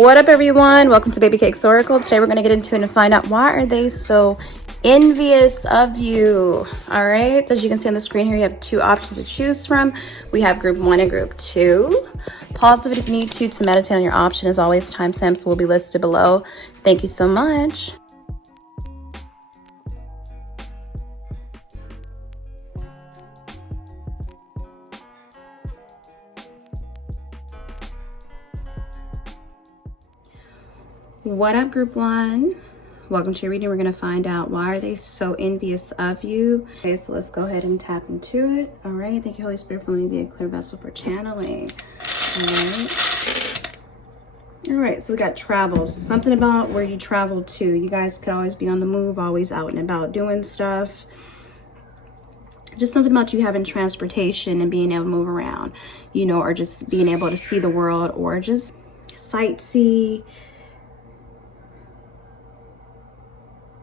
What up, everyone? Welcome to Babycakes Oracle. Today we're going to get into it and find out why are they so envious of you. All right, as you can see on the screen here, you have two options to choose from. We have group 1 and group 2. Pause it if you need to meditate on your option. As always, timestamps will be listed below. Thank you so much. What up, group 1? Welcome to your reading. We're going to find out why are they so envious of you. Okay, so let's go ahead and tap into it. All right, thank you, Holy Spirit, for letting me be a clear vessel for channeling. All right, so we got travel. So something about where you travel to. You guys could always be on the move, always out and about doing stuff. Just something about you having transportation and being able to move around, you know, or just being able to see the world or just sightsee.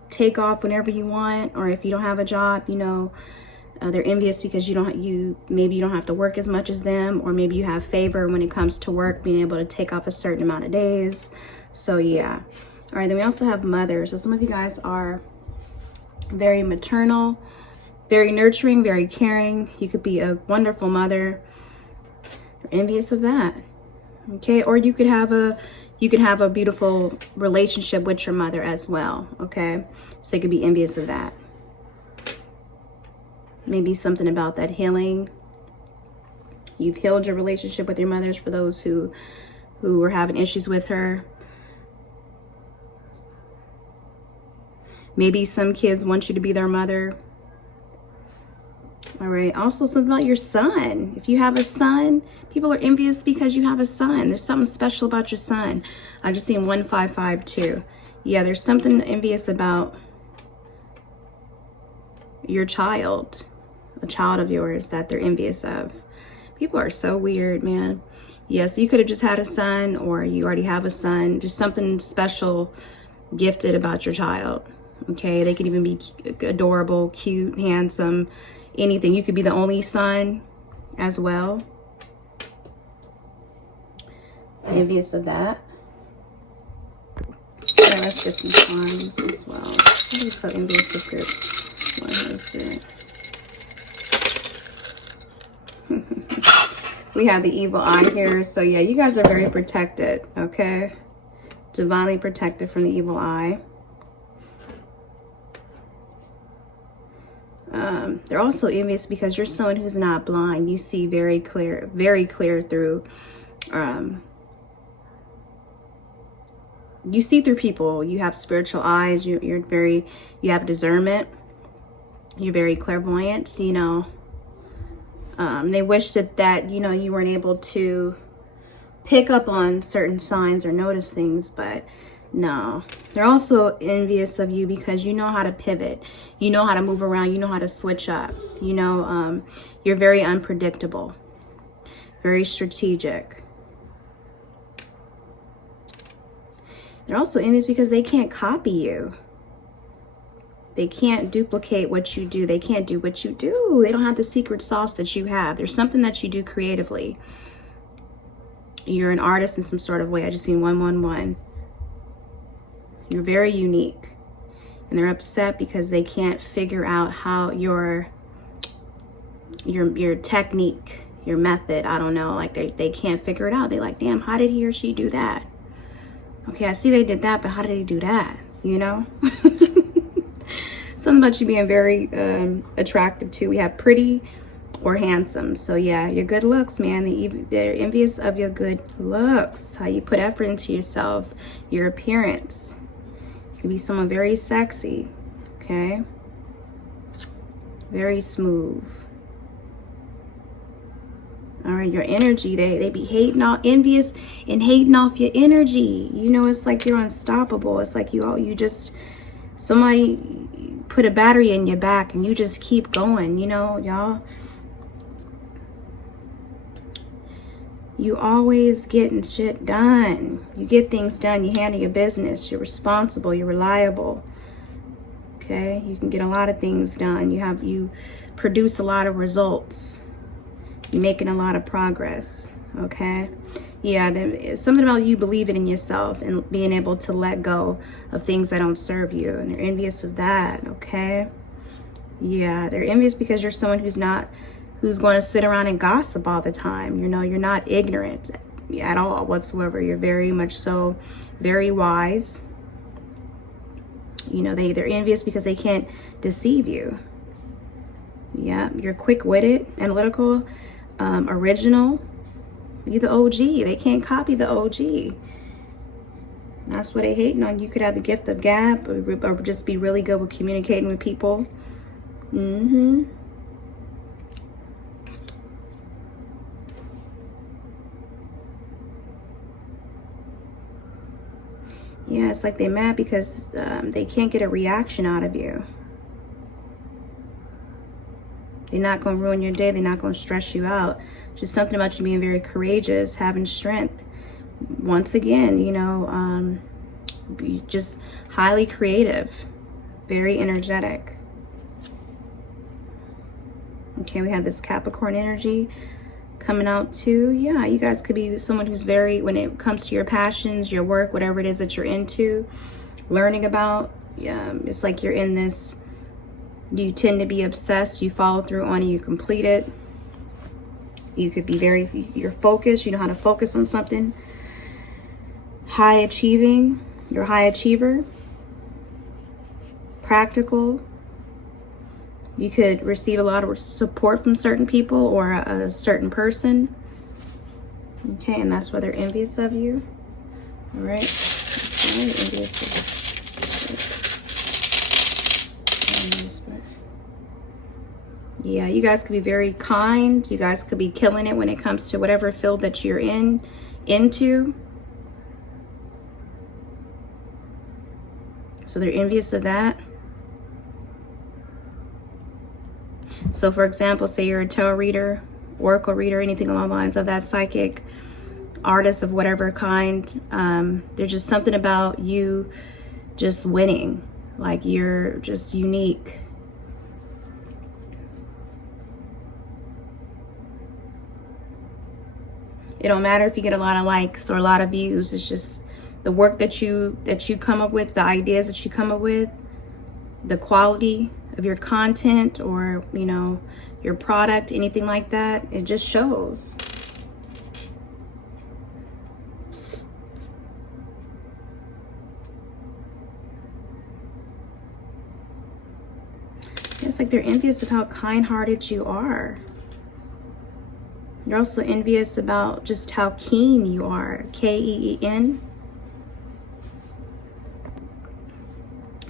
Take off whenever you want, or if you don't have a job, you know, they're envious because maybe you don't have to work as much as them, or maybe you have favor when it comes to work, being able to take off a certain amount of days. So yeah. All right, then we also have mothers. So some of you guys are very maternal, very nurturing, very caring. You could be a wonderful mother. They're envious of that. Okay, or you could have a beautiful relationship with your mother as well. Okay, so they could be envious of that. Maybe something about that healing. You've healed your relationship with your mothers, for those who were having issues with her. Maybe some kids want you to be their mother. All right, also something about your son. If you have a son, people are envious because you have a son. There's something special about your son. I just seen 1552. Yeah, there's something envious about your child, a child of yours that they're envious of. People are so weird, man. Yeah, so you could have just had a son, or you already have a son. Just something special, gifted about your child. Okay, they could even be adorable, cute, handsome, anything. You could be the only son as well. Envious of that. Yeah, let's get some signs as well. I'm so envious of group 1, Holy Spirit. We have the evil eye here. So yeah, you guys are very protected, okay? Divinely protected from the evil eye. They're also envious because you're someone who's not blind. You see very clear through, you see through people. You have spiritual eyes. You have discernment. You're very clairvoyant, you know. They wish that you know, you weren't able to pick up on certain signs or notice things, but no. They're also envious of you because you know how to pivot. You know how to move around. You know how to switch up. You know, you're very unpredictable, very strategic. They're also envious because they can't copy you. They can't duplicate what you do. They can't do what you do. They don't have the secret sauce that you have. There's something that you do creatively. You're an artist in some sort of way. I just seen 111. You're very unique. And they're upset because they can't figure out how your technique, your method, I don't know, like they can't figure it out. They're like, damn, how did he or she do that? Okay, I see they did that, but how did he do that? You know? Something about you being very attractive too. We have pretty or handsome. So yeah, your good looks, man. They're envious of your good looks. How you put effort into yourself, your appearance. You could be someone very sexy, okay? Very smooth. All right, your energy, they be envious and hating off your energy. You know, it's like you're unstoppable. It's like somebody put a battery in your back and you just keep going, you know, y'all. You always getting shit done. You get things done. You handle your business. You're responsible. You're reliable. Okay, you can get a lot of things done. You produce a lot of results. You're making a lot of progress. Okay, Yeah, there's something about you believing in yourself and being able to let go of things that don't serve you. And they're envious of that, okay? Yeah, they're envious because you're someone who's going to sit around and gossip all the time. You know, you're not ignorant at all whatsoever. You're very much so very wise. You know, they're envious because they can't deceive you. Yeah, you're quick-witted, analytical, original. You're the OG. They can't copy the OG. That's what they hating on. You could have the gift of gab, or just be really good with communicating with people. Yeah, it's like they're mad because they can't get a reaction out of you. They're not going to ruin your day. They're not going to stress you out. Just something about you being very courageous, having strength. Once again, you know, just highly creative, very energetic. Okay, we have this Capricorn energy coming out too. Yeah, you guys could be someone who's very, when it comes to your passions, your work, whatever it is that you're into, learning about, it's like you're in this, you tend to be obsessed, you follow through on it, you complete it. You could be you're focused, you know how to focus on something. High achieving, you're a high achiever. Practical. You could receive a lot of support from certain people or a certain person. Okay, and that's why they're envious of you. All right. Okay, envious of you. Yeah, you guys could be very kind. You guys could be killing it when it comes to whatever field that you're into. So they're envious of that. So for example, say you're a tarot reader, oracle reader, anything along the lines of that, psychic, artist of whatever kind. There's just something about you just winning. Like you're just unique. It don't matter if you get a lot of likes or a lot of views. It's just the work that you come up with, the ideas that you come up with, the quality of your content, or you know, your product, anything like that. It just shows. It's like they're envious of how kind-hearted you are. You're also envious about just how keen you are. K-E-E-N.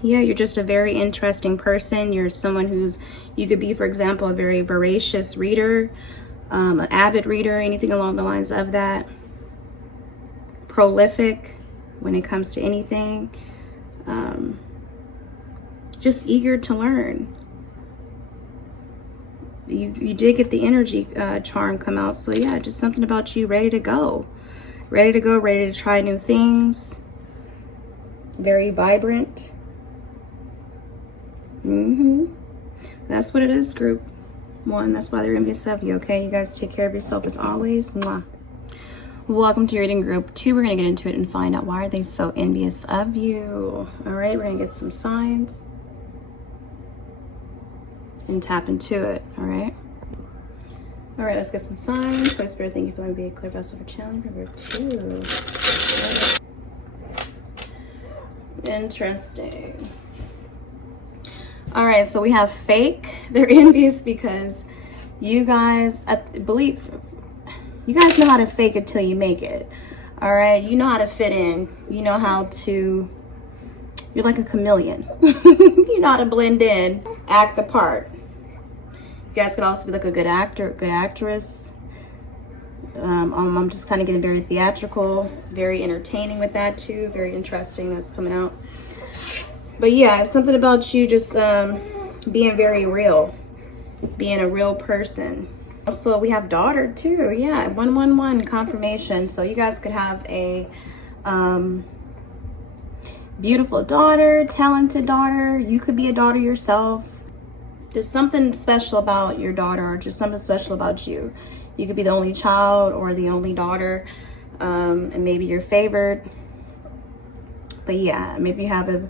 Yeah, you're just a very interesting person. You're someone you could be, for example, a very voracious reader, an avid reader, anything along the lines of that. Prolific when it comes to anything. Just eager to learn. You did get the energy charm come out. So yeah, just something about you ready to go. Ready to try new things. Very vibrant. That's what it is, group one. That's why they're envious of you, okay? You guys take care of yourself as always. Mwah. Welcome to reading group 2. We're going to get into it and find out why are they so envious of you. All right, we're going to get some signs and tap into it. All right, let's get some signs. Holy Spirit, thank you for letting me be a clear vessel for channeling for group 2. Interesting. All right, so we have fake. They're envious because you guys, I believe, you guys know how to fake it till you make it. All right, you know how to fit in. You know how to, you're like a chameleon. You know how to blend in, act the part. You guys could also be like a good actor, good actress. I'm just kind of getting very theatrical, very entertaining with that too. Very interesting, that's coming out. But yeah, it's something about you just being very real, being a real person. Also, we have daughter too. Yeah, 111 confirmation. So you guys could have a beautiful daughter, talented daughter. You could be a daughter yourself. There's something special about your daughter, or just something special about you. You could be the only child or the only daughter. and maybe you're favored. But yeah, maybe you have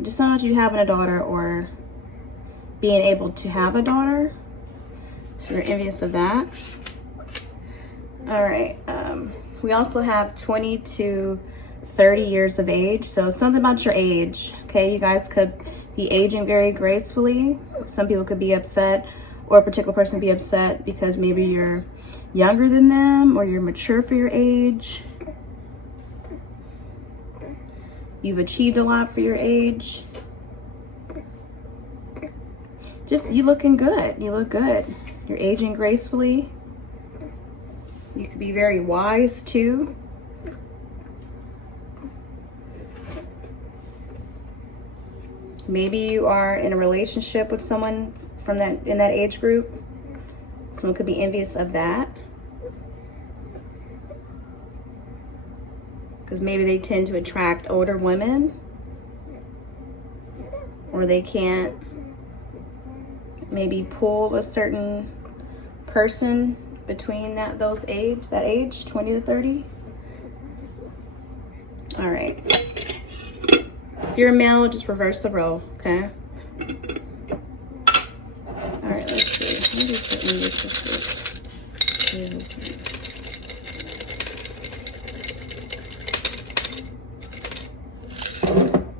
just not you having a daughter or being able to have a daughter. So you're envious of that. All right. We also have 20 to 30 years of age. So something about your age. Okay, you guys could be aging very gracefully. Some people could be upset, or a particular person be upset because maybe you're younger than them or you're mature for your age. You've achieved a lot for your age. Just, you looking good. You look good. You're aging gracefully. You could be very wise too. Maybe you are in a relationship with someone from in that age group. Someone could be envious of that. Because maybe they tend to attract older women. Or they can't maybe pull a certain person between that age, 20 to 30. All right. If you're a male, just reverse the role, okay? All right, let's see. What is the English this week?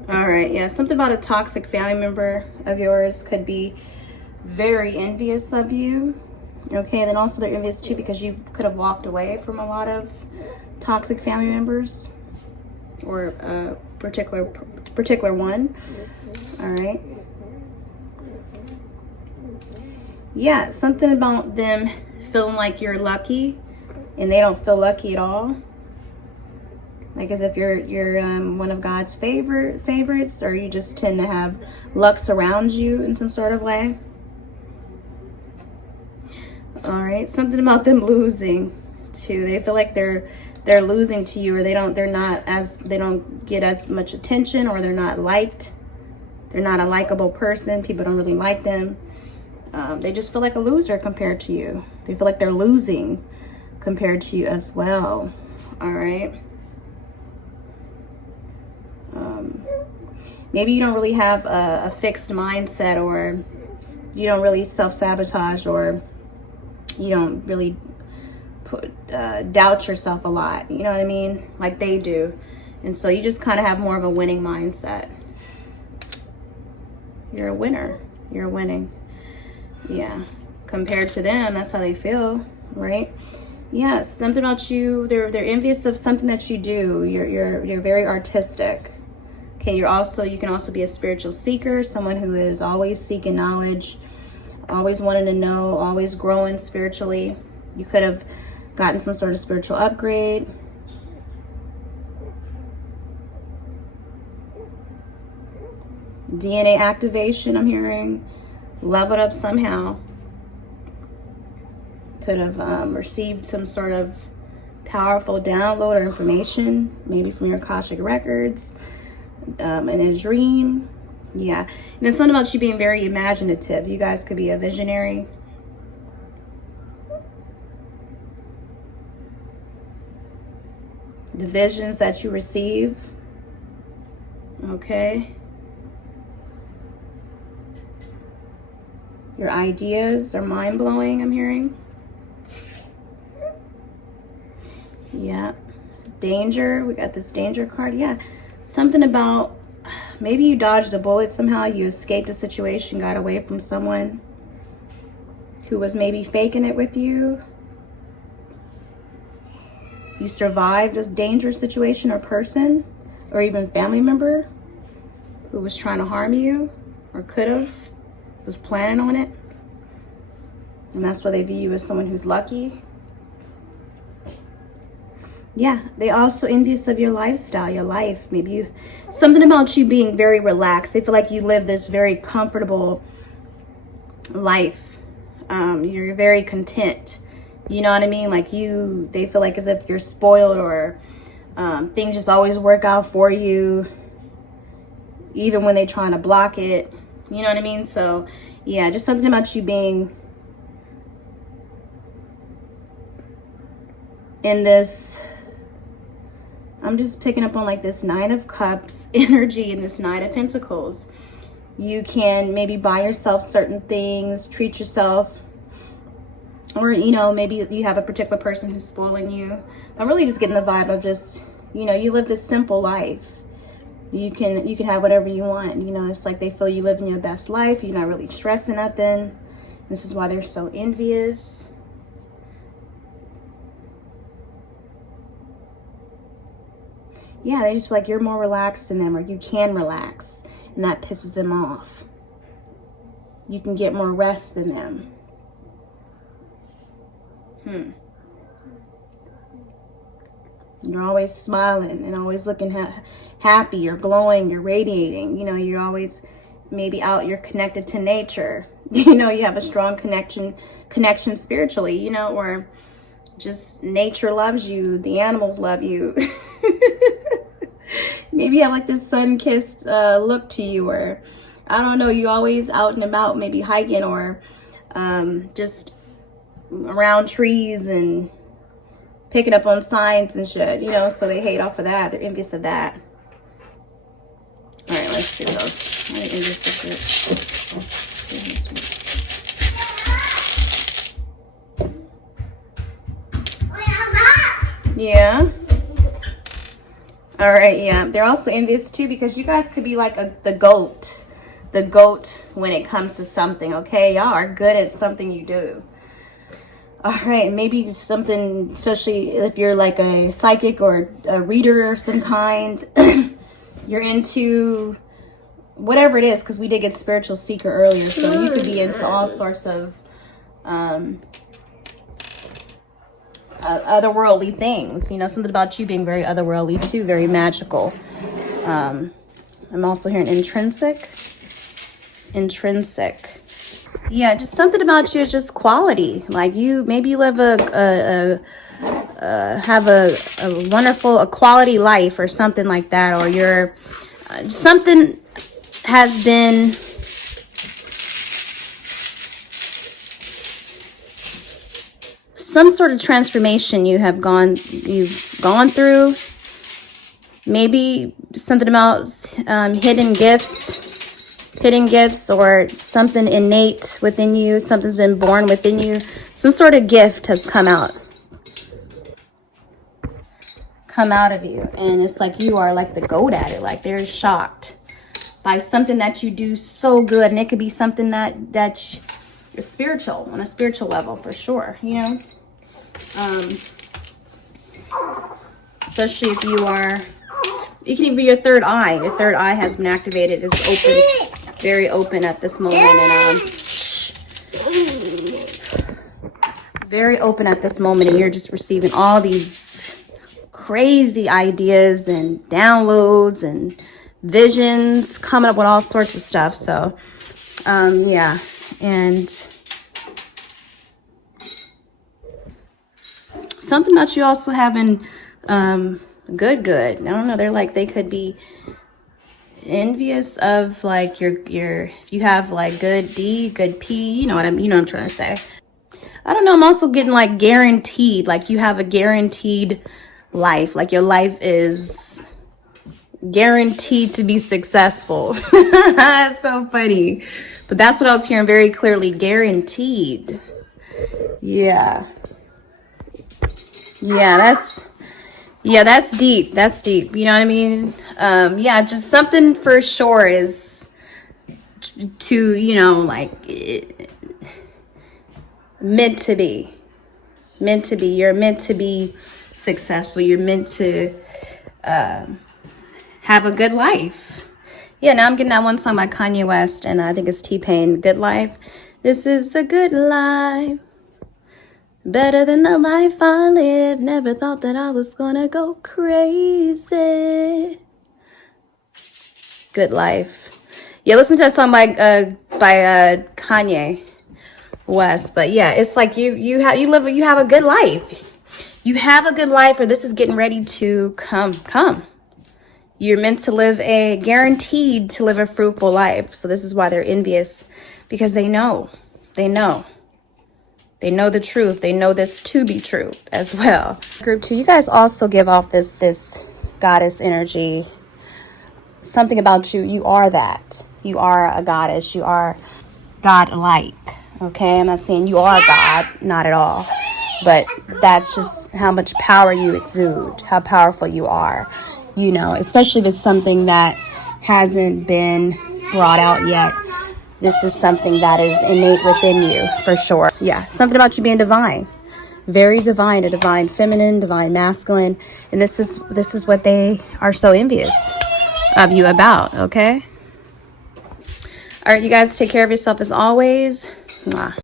All right, yeah, something about a toxic family member of yours could be very envious of you. Okay, and then also they're envious too because you could have walked away from a lot of toxic family members, or a particular one. All right. Yeah, something about them feeling like you're lucky and they don't feel lucky at all. Like as if you're one of God's favorites, or you just tend to have luck surround you in some sort of way. All right, something about them losing too. They feel like they're losing to you, or they don't get as much attention, or they're not liked. They're not a likable person. People don't really like them. They just feel like a loser compared to you. They feel like they're losing compared to you as well. All right. Maybe you don't really have a fixed mindset, or you don't really self-sabotage, or you don't really doubt yourself a lot. You know what I mean? Like they do. And so you just kind of have more of a winning mindset. You're a winner. You're winning. Yeah. Compared to them, that's how they feel, right? Yeah, something about you, they're envious of something that you do. You're very artistic. Okay, you can also be a spiritual seeker, someone who is always seeking knowledge, always wanting to know, always growing spiritually. You could have gotten some sort of spiritual upgrade. DNA activation, I'm hearing. Leveled up somehow. Could have received some sort of powerful download or information, maybe from your Akashic records, in a dream. Yeah. And it's something about you being very imaginative. You guys could be a visionary. The visions that you receive. Okay. Your ideas are mind-blowing, I'm hearing. Yeah. Danger. We got this danger card. Yeah. Something about maybe you dodged a bullet somehow. You escaped a situation, got away from someone who was maybe faking it with you. You survived a dangerous situation or person, or even family member who was trying to harm you, or could have, was planning on it. And that's why they view you as someone who's lucky. Yeah, they also envious of your lifestyle, your life. Maybe something about you being very relaxed. They feel like you live this very comfortable life. You're very content. You know what I mean? Like they feel like as if you're spoiled, or things just always work out for you, even when they're trying to block it. You know what I mean? So yeah, just something about you being in this, I'm just picking up on like this Nine of Cups energy and this Nine of Pentacles. You can maybe buy yourself certain things, treat yourself, or, you know, maybe you have a particular person who's spoiling you. I'm really just getting the vibe of just, you know, you live this simple life. You can have whatever you want. You know, it's like they feel you living your best life. You're not really stressing nothing. This is why they're so envious. Yeah, they just feel like you're more relaxed than them, or you can relax, and that pisses them off. You can get more rest than them. You're always smiling and always looking happy. You're glowing. You're radiating. You know, you're always maybe out. You're connected to nature. You know, you have a strong connection spiritually. You know, or just nature loves you. The animals love you. Maybe you have like this sun-kissed look to you, or I don't know. You always out and about, maybe hiking, or just around trees and picking up on signs and shit, you know, so they hate off of that. They're envious of that. All right, let's see what else. They're envious of it. Yeah. All right, yeah. They're also envious too, because you guys could be like the goat when it comes to something, okay? Y'all are good at something you do. All right, maybe something, especially if you're like a psychic or a reader of some kind, you're into whatever it is, because we did get spiritual seeker earlier, so you could be into all sorts of otherworldly things. You know, something about you being very otherworldly too, very magical. I'm also hearing intrinsic. Yeah, just something about you is just quality. Like maybe you live have a wonderful, a quality life or something like that, or you're something has been some sort of transformation you've gone through. Maybe something about hidden gifts, or something innate within you. Something's been born within you. Some sort of gift has come out of you, and it's like you are like the goat at it. Like they're shocked by something that you do so good, and it could be something that is spiritual, on a spiritual level for sure. You know, especially if you are. It can even be your third eye. Your third eye has been activated. It's open, very open at this moment, and very open at this moment, and you're just receiving all these crazy ideas and downloads and visions, coming up with all sorts of stuff. So, yeah, and something about you also having good. I don't know. They're like, they could be envious of like your if you have like good D, good P, you know what I'm trying to say. I don't know. I'm also getting like guaranteed, like you have a guaranteed life, like your life is guaranteed to be successful. It's so funny, but that's what I was hearing very clearly. Guaranteed. Yeah, that's deep. That's deep. You know what I mean? Yeah, just something for sure is to, you know, like meant to be. You're meant to be successful. You're meant to have a good life. Yeah, now I'm getting that one song by Kanye West, and I think it's T-Pain, Good Life. This is the good life. Better than the life I live. Never thought that I was gonna go crazy. Good Life. Yeah, listen to that song by Kanye West. But yeah, it's like you have a good life. You have a good life, or this is getting ready to come. You're meant to live guaranteed to live a fruitful life. So this is why they're envious, because they know. They know the truth. They know this to be true as well. Group 2, you guys also give off this goddess energy. Something about you. You are that. You are a goddess. You are God-like. Okay? I'm not saying you are God. Not at all. But that's just how much power you exude. How powerful you are. You know, especially if it's something that hasn't been brought out yet. This is something that is innate within you, for sure. Yeah, something about you being divine. Very divine, a divine feminine, divine masculine. And this is what they are so envious of you about, okay? All right, you guys, take care of yourself as always. Mwah.